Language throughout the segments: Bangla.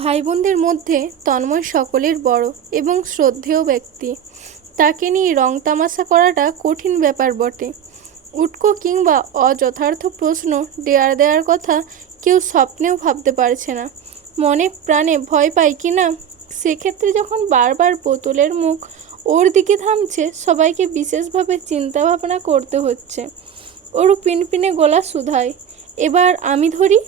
ভাই বোনদের মধ্যে তন্ময় সকলের বড় এবং শ্রদ্ধেয় ব্যক্তি। তাকে নিয়ে রং তামাশা করাটা কঠিন ব্যাপার বটে। উটকো কিংবা অযথার্থ প্রশ্ন দেয়ার দেওয়ার কথা কেউ স্বপ্নেও ভাবতে পারছে না। মনে প্রাণে ভয় পায় কি না, সেক্ষেত্রে যখন বারবার বোতলের মুখ ওর দিকে থামছে, সবাইকে বিশেষভাবে চিন্তাভাবনা করতে হচ্ছে। ওর পিনপিনে গলা শুধায়, এবার আমি ধরি?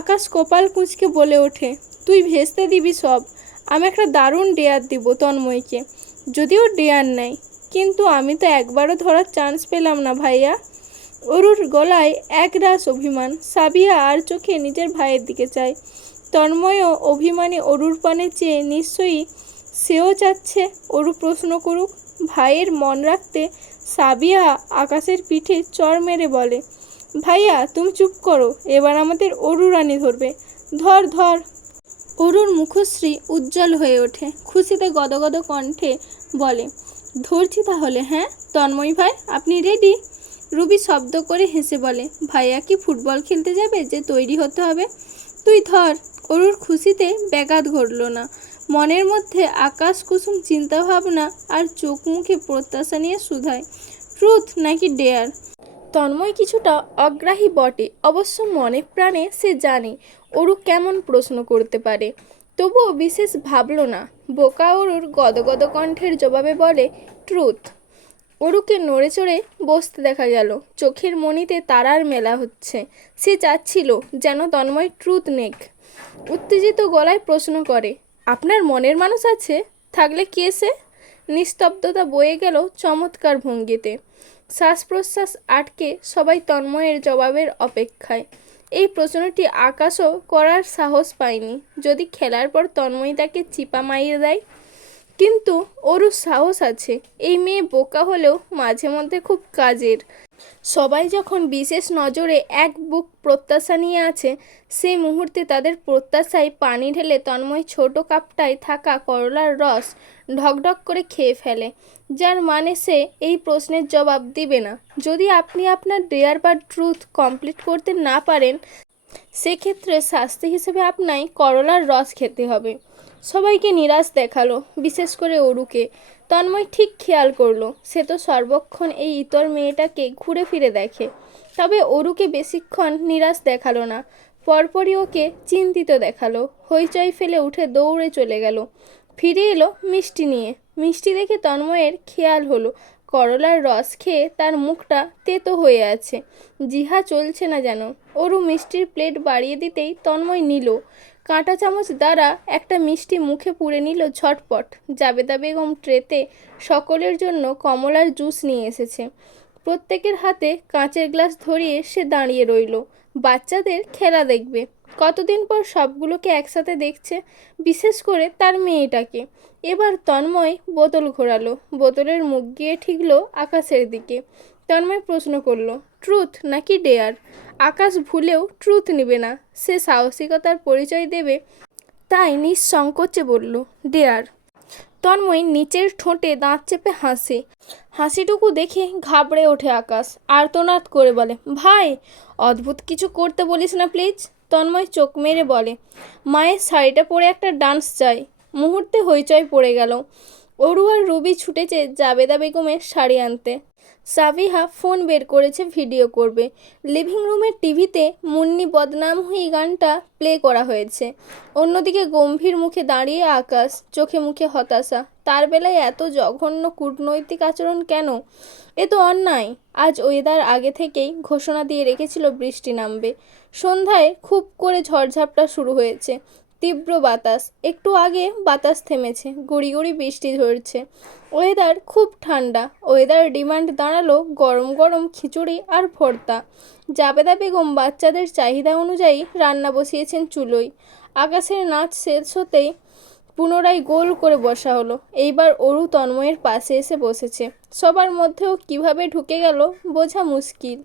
আকাশ কপাল কুঁচকে বলে ওঠে, তুই ভেস্তে দিবি সব। আমি একটা দারুণ ডেয়ার দিব তন্ময়কে, যদিও ডেয়ার নেয়, কিন্তু আমি তো একবারও ধরার চান্স পেলাম না ভাইয়া। অরুর গলায় একরাশ অভিমান। সাবিয়া আর চোখে নিজের ভাইয়ের দিকে চায়। তন্ময়ও অভিমানী অরুর পানে চেয়ে নিশ্চয়ই সেও চাচ্ছে অরু প্রশ্ন করুক। ভাইয়ের মন রাখতে সাবিয়া আকাশের পিঠে চড় মেরে বলে, ভাইয়া তুমি চুপ করো, এবার আমাদের অরু রানী ধরবে। ধর ধর। অরুর মুখশ্রী উজ্জ্বল হয়ে ওঠে, খুশিতে গদগদ কণ্ঠে বলে, ধরছি তাহলে। হ্যাঁ তন্ময় ভাই, আপনি রেডি? রুবি শব্দ করে হেসে বলে, ভাইয়া কি ফুটবল খেলতে যাবে যে তৈরি হতে হবে? তুই ধর। অরুর খুশিতে ব্যাঘাত ঘটল না। মনের মধ্যে আকাশ কুসুম চিন্তাভাবনা আর চোখ মুখে প্রত্যাশা নিয়ে শুধায়, ট্রুথ নাকি ডেয়ার? তন্ময় কিছুটা অগ্রাহী বটে, অবশ্য মনে প্রাণে সে জানে অরু কেমন প্রশ্ন করতে পারে। তবুও বিশেষ ভাবল না। বোকা অরুর গদগদ কণ্ঠের জবাবে বলে, ট্রুথ। অরুকে নড়ে চড়ে বসতে দেখা গেল। চোখের মণিতে তারার মেলা হচ্ছে। সে চাচ্ছিল যেন তন্ময় ট্রুথ নেক। উত্তেজিত গলায় প্রশ্ন করে, আপনার মনের মানুষ আছে? থাকলে কে সে? নিস্তব্ধতা বয়ে গেল চমৎকার ভঙ্গিতে। শ্বাস প্রশ্বাস আটকে সবাই তন্ময়ের জবাবের অপেক্ষায়। এই প্রশ্নটি আকাশও করার সাহস পায়নি। যদি খেলার পর তন্ময় তাকে চিপা মাইর দেয়। কিন্তু ওরও সাহস আছে। এই মেয়ে বোকা হলেও মাঝে মধ্যে খুব কাজের। সবাই যখন বিশেষ নজরে এক বুক প্রত্যাশা নিয়ে আছে, সেই মুহূর্তে তাদের প্রত্যাশায় পানি ঢেলে তন্ময় ছোট কাপটায় থাকা করলার রস ঢকঢক করে খেয়ে ফেলে। যার মানে সে এই প্রশ্নের জবাব দিবে না। যদি আপনি আপনার ডেয়ার বা ট্রুথ কমপ্লিট করতে না পারেন, সেক্ষেত্রে শাস্তি হিসেবে আপনায় করলার রস খেতে হবে। সবাইকে নিরাশ দেখালো, বিশেষ করে অরুকে। তন্ময় ঠিক খেয়াল করলো, সে তো সর্বক্ষণ এই ইতর মেয়েটাকে ঘুরে ফিরে দেখে। তবে অরুকে বেশিক্ষণ নিরাশ দেখালো না। পরপরই ওকে চিন্তিত দেখালো। হইচই ফেলে উঠে দৌড়ে চলে গেল। ফিরে এলো মিষ্টি নিয়ে। মিষ্টি দেখে তন্ময়ের খেয়াল হলো করলার রস খেয়ে তার মুখটা তেতো হয়ে আছে। জিহা চলছে না যেন। অরু মিষ্টির প্লেট বাড়িয়ে দিতেই তন্ময় নিল। কাঁটা চামচ দ্বারা একটা মিষ্টি মুখে পুরে নিল ঝটপট। জাবেদা বেগম ট্রেতে সকলের জন্য কমলার জুস নিয়ে এসেছে। প্রত্যেকের হাতে কাঁচের গ্লাস ধরিয়ে সে দাঁড়িয়ে রইল। বাচ্চাদের খেলা দেখবে। কতদিন পর সবগুলোকে একসাথে দেখছে, বিশেষ করে তার মেয়েটাকে। এবার তন্ময় বোতল ঘোরালো। বোতলের মুখ গিয়ে ঠিকলো আকাশের দিকে। তন্ময় প্রশ্ন করলো, ট্রুথ নাকি ডেয়ার? আকাশ ভুলেও ট্রুথ নেবে না। সে সাহসিকতার পরিচয় দেবে, তাই নিঃসংকোচে বলল, ডেয়ার। তন্ময় নিচের ঠোঁটে দাঁত চেপে হাসে। হাসিটুকু দেখে ঘাবড়ে ওঠে আকাশ। আর্তনাদ করে বলে, ভাই অদ্ভুত কিছু করতে বলিস না প্লিজ। তন্ময় চোখ মেরে বলে, মায়ের শাড়িটা পরে একটা ডান্স চাই। মুহূর্তে হইচই পড়ে গেল। অরু আর রুবি ছুটেছে জাবেদা বেগমের শাড়ি আনতে। সাবিহা ফোন বের করেছে, ভিডিও করবে। লিভিং রুমের টিভিতে মুন্নি বদনাম হুই গানটা প্লে করা হয়েছে। অন্যদিকে গম্ভীর মুখে দাঁড়িয়ে আকাশ, চোখে মুখে হতাশা। তার বেলায় এত জঘন্য কূটনৈতিক আচরণ কেন? এ তো অন্যায়। আজ ওয়েদার আগে থেকেই ঘোষণা দিয়ে রেখেছিল বৃষ্টি নামবে। সন্ধ্যায় খুব করে ঝড়ঝাপটা শুরু হয়েছে। তীব্র বাতাস। একটু আগে বাতাস থেমেছে, গুড়ি গুড়ি বৃষ্টি ঝরছে। ওয়েদার খুব ঠান্ডা। ওয়েদার ডিমান্ড দাঁড়ালো গরম গরম খিচুড়ি আর ভর্তা। জাবেদা বেগম বাচ্চাদের চাহিদা অনুযায়ী রান্না বসিয়েছেন চুলোয়। আকাশের নাচ শেষ হতেই পুনরায় গোল করে বসা হলো। এইবার অরু তন্ময়ের পাশে এসে বসেছে। সবার মধ্যেও কিভাবে ঢুকে গেল বোঝা মুশকিল।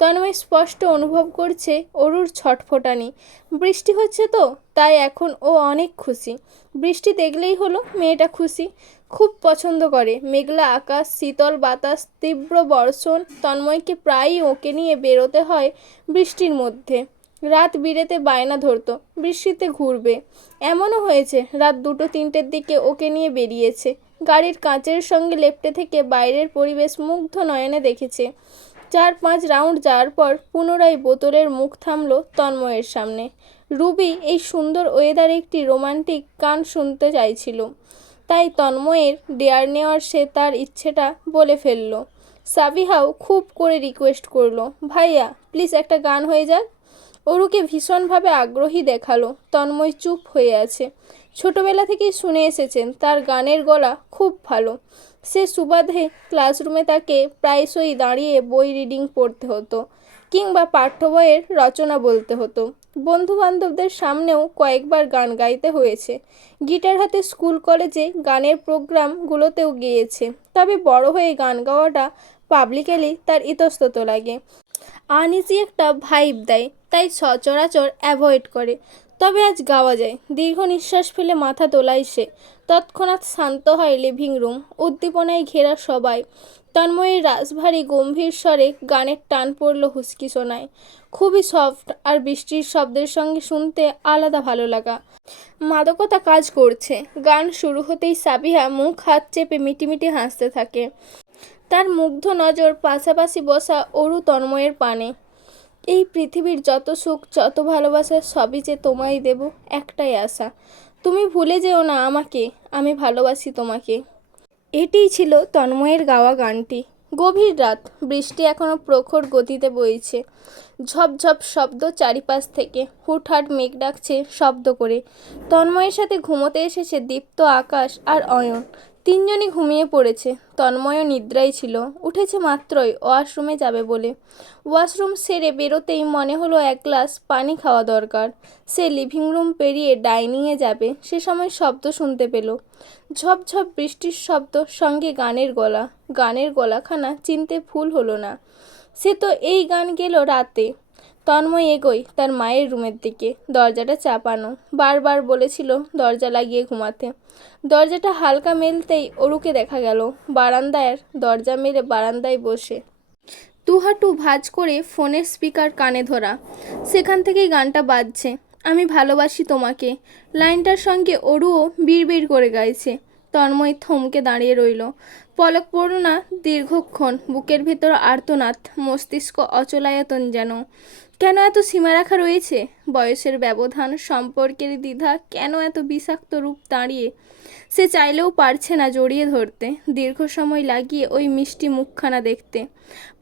তন্ময় স্পষ্ট অনুভব করছে অরুর ছটফটানি। বৃষ্টি হচ্ছে তো, তাই এখন ও অনেক খুশি। বৃষ্টি দেখলেই হলো মেয়েটা খুশি। খুব পছন্দ করে মেঘলা আকাশ, শীতল বাতাস, তীব্র বর্ষণ। তন্ময়কে প্রায়ই ওকে নিয়ে বেরোতে হয় বৃষ্টির মধ্যে। রাত বিরেতে বায়না ধরতো বৃষ্টিতে ঘুরবে। এমনও হয়েছে রাত 2-3টের দিকে ওকে নিয়ে বেরিয়েছে। গাড়ির কাঁচের সঙ্গে লেপ্টে থেকে বাইরের পরিবেশ মুগ্ধ নয়নে দেখেছে। 4-5 রাউন্ড যাওয়ার পর পুনরায় বোতলের মুখ থামলো তন্ময়ের সামনে। রুবি এই সুন্দর ওয়েদারে একটি রোমান্টিক গান শুনতে চাইছিল, তাই তন্ময়ের ডেয়ার নেওয়ার সে তার ইচ্ছেটা বলে ফেললো। সাবিহাও খুব করে রিকোয়েস্ট করলো, ভাইয়া প্লিজ একটা গান হয়ে যাক। অরুকে ভীষণভাবে আগ্রহী দেখালো। তন্ময় চুপ হয়ে আছে। ছোটবেলা থেকেই শুনে এসেছেন তার গানের গলা খুব ভালো। সে সুবাদে ক্লাসরুমে তাকে প্রায়শই দাঁড়িয়ে বই রিডিং পড়তে হতো, কিংবা পাঠ্য বইয়ের রচনা বলতে হতো। বন্ধু বান্ধবদের সামনেও কয়েকবার গান গাইতে হয়েছে। গিটার হাতে স্কুল কলেজে গানের প্রোগ্রামগুলোতেও গেয়েছে। তবে বড় হয়ে গান গাওয়াটা পাবলিকেলি তার ইতস্তত লাগে, আনইজি একটা ভাইব দেয়, তাই সচরাচর অ্যাভয়েড করে। তবে আজ গাওয়া যায়। দীর্ঘ নিঃশ্বাস ফেলে মাথা তোলায় সে। তৎক্ষণাৎ শান্ত হয় লিভিং রুম। উদ্দীপনায় ঘেরা সবাই। তন্ময়ের রাশভারী গম্ভীর স্বরে গানের টান পড়ল হুসকি শোনায়। খুবই সফট, আর বৃষ্টির শব্দের সঙ্গে শুনতে আলাদা ভালো লাগা। মাদকতা কাজ করছে। গান শুরু হতেই সাবিহা মুখ হাত চেপে মিটিমিটি হাসতে থাকে। তার মুগ্ধ নজর পাশাপাশি বসা অরু তন্ময়ের পানে। এই পৃথিবীর যত সুখ যত ভালোবাসা সবই যে তোমায় দেব, একটাই আশা, তুমি ভুলে যেও না আমাকে, আমি ভালোবাসি তোমাকে। এটিই ছিল তন্ময়ের গাওয়া গানটি। গভীর রাত, বৃষ্টি এখনো প্রখর গতিতে বইছে। ঝপঝপ শব্দ চারিপাশ থেকে। হুটহাট মেঘ ডাকছে শব্দ করে। তন্ময়ের সাথে ঘুমোতে এসেছে দীপ্ত, আকাশ আর অয়ন। তিনজনই ঘুমিয়ে পড়েছে। তন্ময়ও নিদ্রায় ছিল। উঠেছে মাত্রই ওয়াশরুমে যাবে বলে। ওয়াশরুম সেরে বেরোতেই মনে হলো এক গ্লাস পানি খাওয়া দরকার। সে লিভিং রুম পেরিয়ে ডাইনিংয়ে যাবে, সে সময় শব্দ শুনতে পেল। ঝপঝপ বৃষ্টির শব্দ, সঙ্গে গানের গলা। গানের গলাখানা চিনতে ভুল হলো না। সে তো এই গান গেল রাতে। তন্ময় এগোয় তার মায়ের রুমের দিকে। দরজাটা চাপানো। বারবার বলেছিল দরজা লাগিয়ে ঘুমাতে। দরজাটা হালকা মেলতেই অরুকে দেখা গেল বারান্দায়, দরজা মেলে বারান্দায় বসে, দুহাঁটু ভাঁজ করে ফোনের স্পিকার কানে ধরা। সেখান থেকেই গানটা বাজছে, আমি ভালোবাসি তোমাকে। লাইনটার সঙ্গে অরুও বিড়বিড় করে গাইছে। তন্ময় থমকে দাঁড়িয়ে রইল। পলক পড়ল না দীর্ঘক্ষণ। বুকের ভেতর আর্তনাদ, মস্তিষ্ক অচলায়তন যেন। কেন এত সীমারেখা রয়েছে? বয়সের ব্যবধান, সম্পর্কের দ্বিধা, কেন এত বিষাক্ত রূপ দাঁড়িয়ে? সে চাইলেও পারছে না জড়িয়ে ধরতে, দীর্ঘ সময় লাগিয়ে ওই মিষ্টি মুখখানা দেখতে।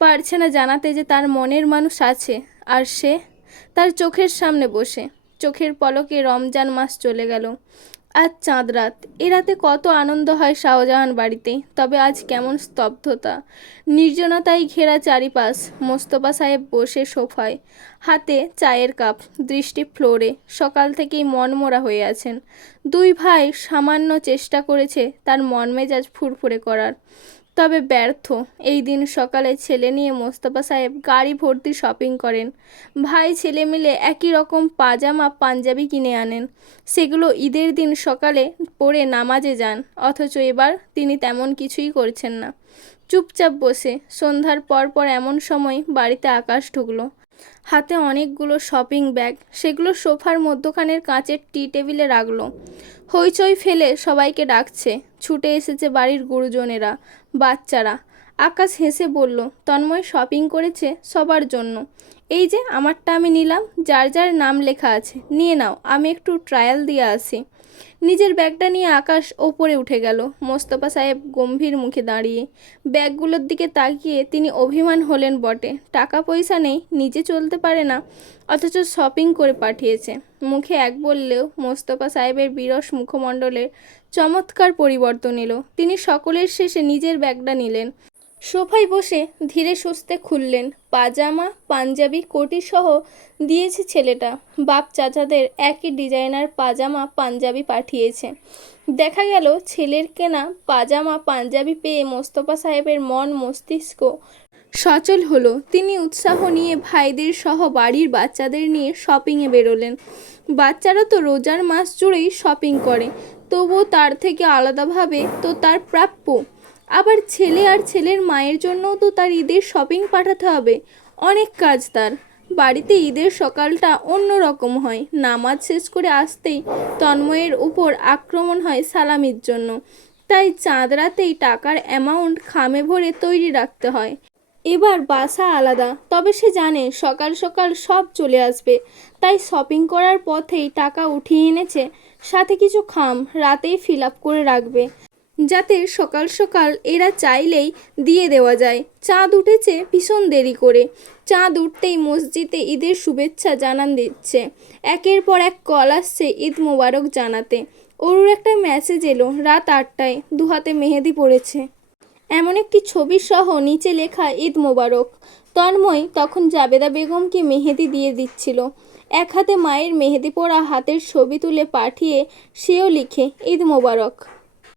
পারছে না জানাতে যে তার মনের মানুষ আছে, আর সে তার চোখের সামনে বসে। চোখের পলকে রমজান মাস চলে গেল। আজ চাঁদ রাত। এ রাতে কত আনন্দ হয় শাহজাহান বাড়িতে, তবে আজ কেমন স্তব্ধতা। নির্জনতায় ঘেরা চারিপাশ। মোস্তফা সাহেব বসে সোফায়, হাতে চায়ের কাপ, দৃষ্টি ফ্লোরে। সকাল থেকেই মনমরা হয়ে আছেন। দুই ভাই সামান্য চেষ্টা করেছে তার মন মেজাজ ফুরফুরে করার, তবে ব্যর্থ। এই দিন সকালে ছেলে নিয়ে মোস্তফা সাহেব গাড়ি ভর্তি শপিং করেন। ভাই ছেলে মিলে একই রকম পাজামা পাঞ্জাবি কিনে আনেন। সেগুলো ঈদের দিন সকালে পরে নামাজে যান, অথচ এবার তিনি তেমন কিছুই করছেন না। চুপচাপ বসে। সন্ধ্যার পর পর এমন সময় বাড়িতে আকাশ ঢুকলো। হাতে অনেকগুলো শপিং ব্যাগ। সেগুলো সোফার মধ্যখানের কাঁচের টি টেবিলে রাখলো। হইচই ফেলে সবাইকে ডাকছে। ছুটে এসেছে বাড়ির গুরুজনেরা, বাচ্চারা। আকাশ হেসে বলল, তন্ময় শপিং করেছে সবার জন্য। এই যে আমারটা আমি নিলাম, যার যার নাম লেখা আছে, নিয়ে নাও, আমি একটু ট্রায়াল দিয়ে আসি। নিজের ব্যাগটা নিয়ে আকাশ ওপরে উঠে গেল। মোস্তফা সাহেব গম্ভীর মুখে দাঁড়িয়ে। ব্যাগগুলোর দিকে তাকিয়ে তিনি অভিমান হলেন বটে। টাকা পয়সা নেই, নিজে চলতে পারে না, অথচ শপিং করে পাঠিয়েছে। মুখে এক বললেও মোস্তফা সাহেবের বিরস মুখমণ্ডলের চমৎকার পরিবর্তন এলো। তিনি সকলের শেষে নিজের ব্যাগটা নিলেন। সোফায় বসে ধীরে সুস্থে খুললেন। পাজামা পাঞ্জাবি কোটি সহ দিয়েছে ছেলেটা। বাপ চাচাদের একই ডিজাইনার পাজামা পাঞ্জাবি পাঠিয়েছে। দেখা গেল ছেলের কেনা পাজামা পাঞ্জাবি পেয়ে মোস্তফা সাহেবের মন মস্তিষ্ক সচল হলো। তিনি উৎসাহ নিয়ে ভাইদের সহ বাড়ির বাচ্চাদের নিয়ে শপিংয়ে বেরোলেন। বাচ্চারা তো রোজার মাস জুড়েই শপিং করে, তবুও তার থেকে আলাদাভাবে তো তার প্রাপ্য। আবার ছেলে আর ছেলের মায়ের জন্যও তো তার ঈদের শপিং পাঠাতে হবে। অনেক কাজ তার। বাড়িতে ঈদের সকালটা অন্যরকম হয়। নামাজ শেষ করে আসতেই তন্ময়ের উপর আক্রমণ হয় সালামির জন্য। তাই চাঁদ রাতেই টাকার অ্যামাউন্ট খামে ভরে তৈরি রাখতে হয়। এবার বাসা আলাদা, তবে সে জানে সকাল সকাল সব চলে আসবে। তাই শপিং করার পথেই টাকা উঠিয়ে এনেছে, সাথে কিছু খাম রাতেই ফিল আপ করে রাখবে, যাতে সকাল সকাল এরা চাইলেই দিয়ে দেওয়া যায়। চাঁদ উঠেছে ভীষণ দেরি করে। চাঁদ উঠতেই মসজিদে ঈদের শুভেচ্ছা জানান দিচ্ছে। একের পর এক কল আসছে ঈদ মোবারক জানাতে। অরুর একটা মেসেজ এলো রাত 8টায়, দুহাতে মেহেদি পড়েছে এমন একটি ছবি সহ নিচে লেখা ঈদ মোবারক। তন্ময় তখন জাবেদা বেগমকে মেহেদি দিয়ে দিচ্ছিল। এক হাতে মায়ের মেহেদি পড়া হাতের ছবি তুলে পাঠিয়ে সেও লিখে ঈদ মোবারক।